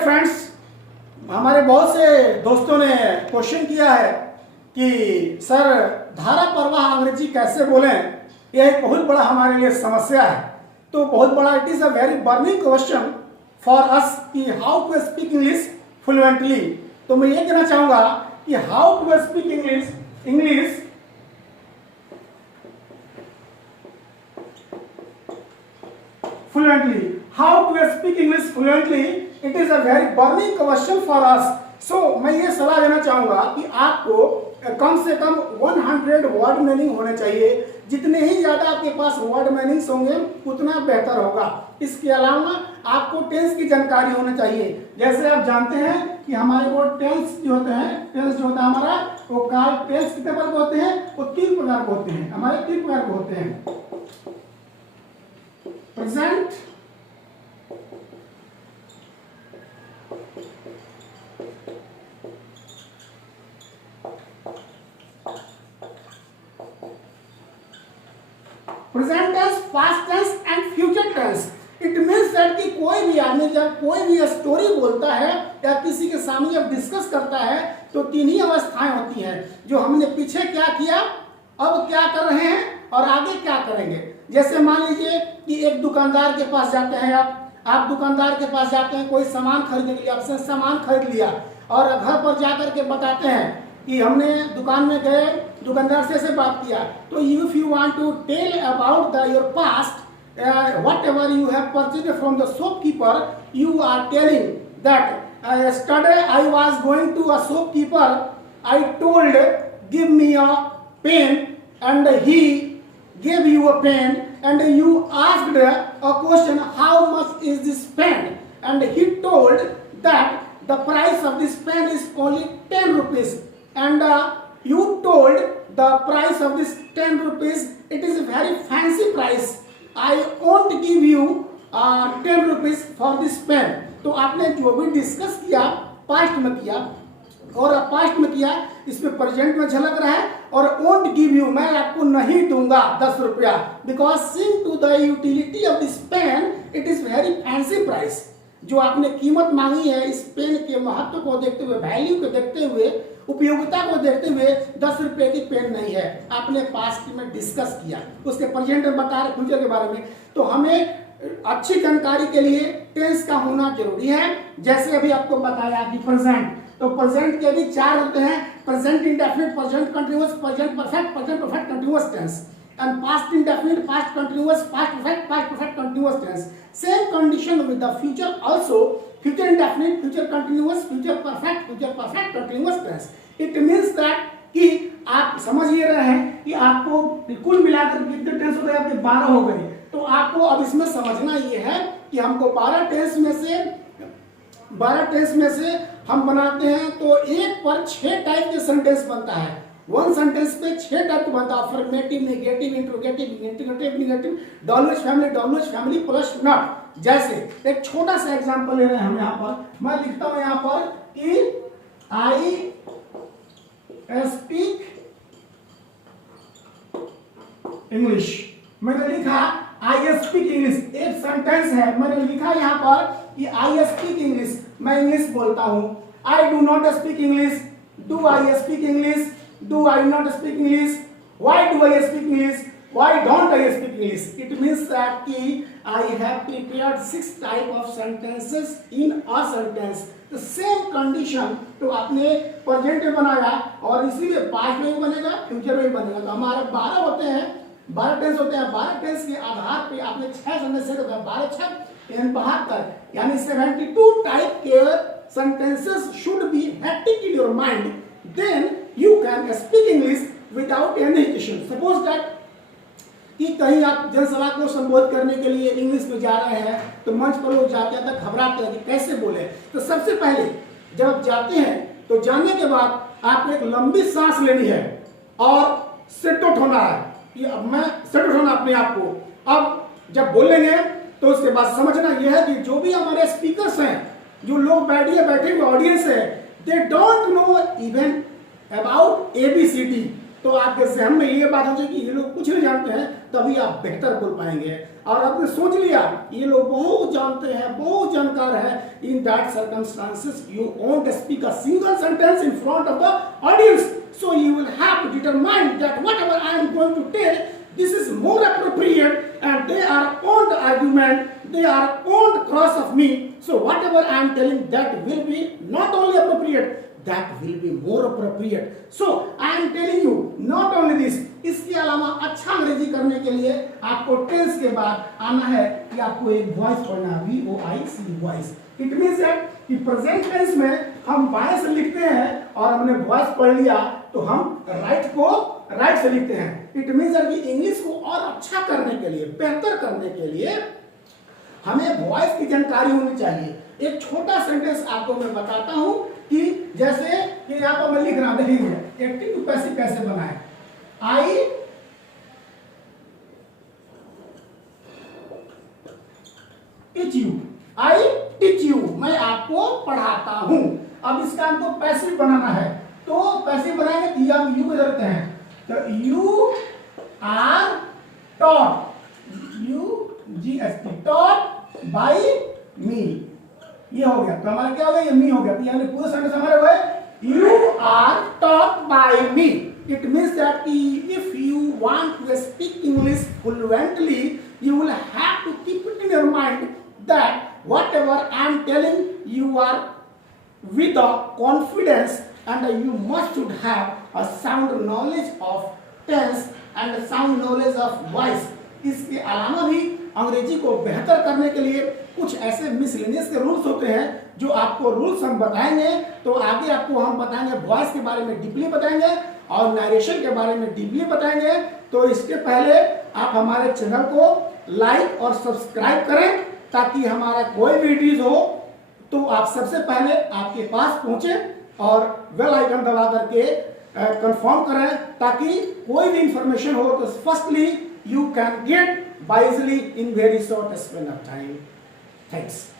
Friends, हमारे बहुत से दोस्तों ने क्वेश्चन किया है कि सर धारा प्रवाह अंग्रेजी कैसे बोलें। यह एक बहुत बड़ा हमारे लिए समस्या है। तो बहुत बड़ा, it is a very burning question for us कि how to speak English fluently. तो मैं ये कहना चाहूंगा कि how to speak English fluently. How to speak English fluently? It is a very burning question for us. So मैं ये सलाह देना चाहूंगा कि आपको कम से कम 100 वर्ड मीनिंग होने चाहिए। जितने ही ज्यादा आपके पास वर्ड मीनिंग्स होंगे उतना बेहतर होगा। इसके अलावा आपको टेंस की जानकारी होनी चाहिए। जैसे आप जानते हैं कि हमारे वो टेंस जो होते हैं, टेंस जो होता है हमारा, वो काल टेंस कितने प्रकार के होते हैं? वो 3 प्रकार के होते हैं। हमारे 3 प्रकार के होते हैं: present, present tense, past tense and future tense. It means that कि कोई भी आदमी जब कोई भी स्टोरी बोलता है या किसी के सामने जब डिस्कस करता है तो 3 ही अवस्थाएं होती हैं, जो हमने पीछे क्या किया, अब क्या कर रहे हैं और आगे क्या करेंगे। जैसे मान लीजिए कि एक दुकानदार के पास जाते हैं आप दुकानदार के पास जाते हैं कोई सामान खरीदने के लिए, आपसे सामान खरीद लिया और घर पर जाकर के बताते हैं कि हमने दुकान में गए, दुकानदार से बात किया। तो if you want to tell about the your past whatever you have purchased from the shopkeeper, you are telling that yesterday I was going to a shopkeeper, I told give me a pen and he gave you a pen and you asked a question, how much is this pen, and he told that the price of this pen is only 10 rupees and you told the price of this 10 rupees, it is a very fancy price, I won't give you 10 rupees for this pen। तो आपने जो भी discuss किया past में किया, और past में किया, इसमें प्रेजेंट में झलक रहा है। और won't give you, मैं आपको नहीं दूंगा 10 रुपया, because seeing to the utility of this pen it is very fancy price. जो आपने कीमत मांगी है इस पेन के महत्व को देखते हुए, वैल्यू को देखते हुए, उपयोगिता को देखते हुए 10 रुपए की पेन नहीं है। आपने पास्ट में डिस्कस किया, उसके प्रेजेंट में बता रहे फ्यूचर के बारे में। तो हमें अच्छी जानकारी के लिए टेंस का होना जरूरी है। जैसे अभी आपको बताया कि प्रेजेंट, तो प्रेजेंट के भी 4 होते हैं: present indefinite, present continuous, present perfect, present perfect continuous tense, and past indefinite, past continuous, past perfect continuous tense. Same condition with the future also: future indefinite, future continuous, future perfect continuous tense. It means that कि आप समझ ये रहे हैं कि आपको कुल मिलाकर कितने टेंस हो गए? आपके 12 हो गए। तो आपको अब इसमें समझना ये है कि हमको 12 टेंस में से हम बनाते हैं तो 1 पर 6 टाइप के सेंटेंस बनता है। 1 सेंटेंस पे 6 टाइप बनता है: affirmative, negative, interrogative, integrative, WH family plus not. जैसे एक छोटा सा एग्जांपल ले रहे हैं हम यहाँ पर। मैं लिखता हूँ यहाँ पर कि आई स्पीक इंग्लिश। मैंने लिखा आई स्पीक इंग्लिश, एक सेंटेंस है। मैंने लिखा यहाँ पर कि आई स्पीक इंग्लिश, मैं इंग्लिश बोलता हूँ। I do not speak English, do I speak English, do I not speak English, why do I speak English, why don't I speak English? It means that कि I have prepared 6 type of sentences in a sentence. The same condition तो आपने present में बनाया और इसी में past में भी बनेगा, फ्यूचर में भी बनेगा। तो हमारे 12 होते हैं, 12 टेंस होते हैं। 12 टेंस के आधार पे आपने 6 सेंटेंस से 12 6 72, यानी 72 टाइप के sentences should be hectic in your mind. Then you can speak English without any hesitation. Suppose that कि कहीं आप जनसभा को संबोधित करने के लिए इंग्लिश में जा रहे हैं, तो मंच पर लोग जाते हैं तो घबराते हैं कि कैसे बोले। तो सबसे पहले जब आप जाते हैं तो जाने के बाद आपको एक लंबी सांस लेनी है और सेट आउट होना है। ये अब मैं सेट आउट होना अपने आप को। अब जब बोलेंगे तो उसके बाद समझना यह है कि जो भी हमारे स्पीकर्स हैं, जो लोग बैठे हुए ऑडियंस है, they don't know even about ABCD। तो आपके जहन में ये बात हो जाए कि ये लोग कुछ नहीं जानते हैं, तभी आप बेहतर बोल पाएंगे। और आपने सोच लिया ये लोग बहुत जानते हैं, बहुत जानकार है, in that circumstances you won't speak a single sentence in front of the audience, so you will have to determine that whatever I am going to tell this is more appropriate and they are on the argument, they are on the cross of me, so whatever I am telling that will be not only appropriate, that will be more appropriate, so I am telling you not only this, इसके अलावा अच्छा अंग्रेजी करने के लिए आपको tense के बाद आना है कि आपको एक वॉइस पढ़ना है, VOIC voice. It means that कि प्रेजेंट टेंस में हम बाएं से लिखते हैं और हमने वॉइस पढ़ लिया तो हम राइट को राइट से लिखते हैं। इट मीन्स दैट कि इंग्लिश को और अच्छा करने के लिए, बेहतर करने के लिए हमें वॉइस की जानकारी होनी चाहिए। एक छोटा सेंटेंस आपको मैं बताता हूं कि जैसे कि यहां पर मैं लिख रहा हूं, देखिए एक्टिव टू पैसिव कैसे बना है। I teach you, I teach you, मैं आपको पढ़ाता हूं। अब इसका हमको पैसिव बनाना है, तो पैसिव बनाएंगे तो हम यू को रखते हैं, तो you are taught, UGST taught by me, ये हो गया। तो हमारा क्या हो गया, ये मी हो गया। तो यानी पूरा सेंटेंस हमारे हुए you are taught by me. It means that if you want to speak English fluently you will have to keep it in your mind that whatever I am telling you are with a confidence and you must should have a sound knowledge of tense and a sound knowledge of voice। इसके अलावा भी अंग्रेजी को बेहतर करने के लिए कुछ ऐसे मिसलेनियस के रूल्स होते हैं जो आपको रूल्स हम बताएंगे, तो आगे आपको हम बताएंगे वॉइस के बारे में डीपली बताएंगे और नरेशन के बारे में डीपली बताएंगे। तो इसके पहले आप हमारे चैनल को लाइक और सब्सक्राइब करें ताकि हमारा कोई वीडियो हो तो आप सबसे पहले आपके पास पहुंचे और बेल आइकन दबा करके कंफर्म करें ताकि कोई भी इंफॉर्मेशन हो तो firstly you can get by easily in very short span of time. Thanks.